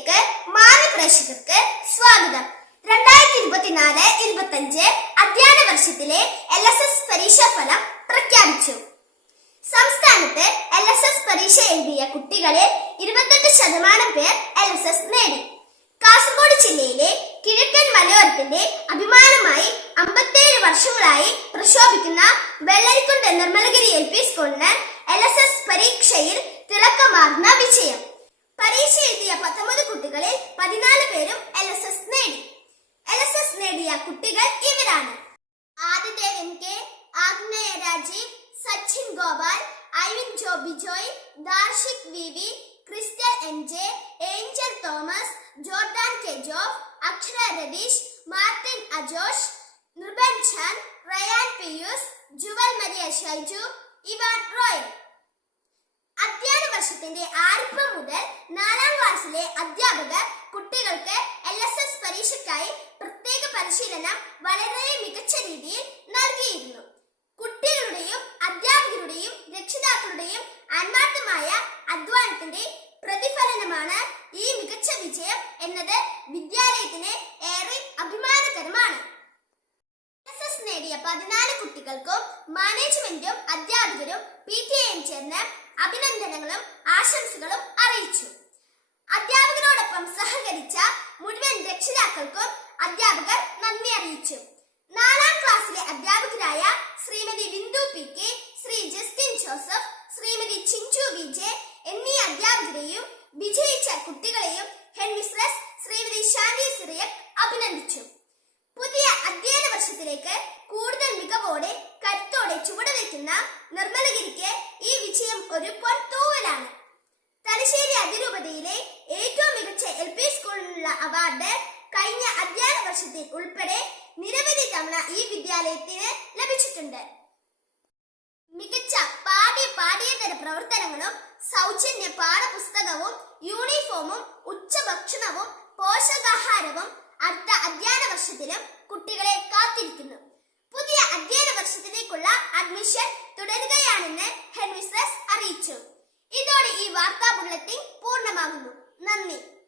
Voice മാന്യ പ്രേക്ഷകർക്ക് സ്വാഗതം. രണ്ടായിരത്തി ഇരുപത്തിനാല് ഇരുപത്തഞ്ച് അധ്യയന വർഷത്തിലെ എൽ എസ് എസ് പരീക്ഷാ ഫലം പ്രഖ്യാപിച്ചു. സംസ്ഥാനത്ത് എൽ എസ് എസ് പരീക്ഷ എഴുതിയ കുട്ടികളിൽ ഇരുപത്തെട്ട് ശതമാനം പേർ എൽ എസ് എസ് നേടി. കാസർഗോഡ് ജില്ലയിലെ കിഴക്കൻ മലയോരത്തിന്റെ അഭിമാനമായി അമ്പത്തേഴ് വർഷങ്ങളായി പ്രക്ഷോഭിക്കുന്ന വെള്ളരിക്കുണ്ട് നിർമ്മലഗിരി എൽ പി സ്കൂളിന് എൽ എസ് എസ് പരീക്ഷയിൽ തിളക്കമാർന്ന വിജയം. പരീക്ഷ എഴുതിയ പത്തൊമ്പത് കുട്ടികളിൽ പതിനാല് പേരും എൽ എസ് എസ് നേടി. എൽ എസ് എസ് നേടിയ കുട്ടികൾ ഇവരാണ്. Aditya M K Agneya Rajeev Sachin Gopal Ivin Jo Bijoy Darshik V V Crystal N J Angel Thomas Jordan K Jof Akshara Ratheesh Martin Ajosh നൃബൻ ഛാൻ Ryan Pius Jual Maria Shaiju Ivan Roy. അധ്യയന വർഷത്തിന്റെ ആരംഭം മുതൽ നാലാം ക്ലാസ്സിലെ അധ്യാപകർ കുട്ടികൾക്ക് എൽ എസ് എസ് പരീക്ഷയ്ക്കായി പ്രത്യേക പരിശീലനം വളരെ മികച്ച രീതിയിൽ നൽകിയിരുന്നു. കുട്ടികളുടെയും അധ്യാപകരുടെയും രക്ഷിതാക്കളുടെയും ആത്മാർത്ഥമായ അധ്വാനത്തിന്റെ പ്രതിഫലനമാണ് ഈ മികച്ച വിജയം എന്നത് വിദ്യാലയത്തിന് ഏറെ അഭിമാനകരമാണ്. നേടിയ പതിനാല് കുട്ടികൾക്കും മാനേജ്മെന്റും അധ്യാപകരും പി ടി എയും ചേർന്ന് അഭിനന്ദനങ്ങളും ആശംസകളും അറിയിച്ചു. അധ്യാപകരോടൊപ്പം സഹകരിച്ച മുഴുവൻ രക്ഷിതാക്കൾക്കും അധ്യാപകർ നന്ദി അറിയിച്ചു. നാലാം ക്ലാസ്സിലെ അധ്യാപകരായ Shrimati Bindu P K Shri Justin Joseph Shrimati Chinchu Vijay എന്നീ അധ്യാപകരെയും വിജയിച്ച കുട്ടികളെയും ഹെഡ് മിസ്ട്രസ് ശ്രീമതി ഷാനി സിറിയക് അഭിനന്ദിച്ചു. പുതിയ അധ്യയന വർഷത്തിലേക്ക് കൂടുതൽ മികവോടെ കരുത്തോടെ ചുവടുവെക്കുന്ന നിർമ്മലഗിരിക്ക് ഈ വിജയം ഒരു പൊൻതൂവലാണ്. തലശ്ശേരി അതിരൂപതയിലെ ഏറ്റവും മികച്ച എൽ പി സ്കൂളിനുള്ള അവാർഡ് വർഷത്തിൽ ഉൾപ്പെടെ നിരവധി തവണ ഈ വിദ്യാലയത്തിന് ലഭിച്ചിട്ടുണ്ട്. മികച്ച പാഠ്യ പാഠ്യേതര പ്രവർത്തനങ്ങളും സൗജന്യ പാഠപുസ്തകവും യൂണിഫോമും ഉച്ചഭക്ഷണവും പോഷകാഹാരവും അടുത്ത അധ്യയന വർഷത്തിലും കുട്ടികളെ കാത്തിരിക്കുന്നു. പുതിയ അധ്യയന വർഷത്തിലേക്കുള്ള അഡ്മിഷൻ തുടരുകയാണെന്ന് ഹെഡ്മിസ്ട്രസ് അറിയിച്ചു. ഇതോടെ ഈ വാർത്താ ബുള്ളറ്റിൻ പൂർണമാകുന്നു. നന്ദി.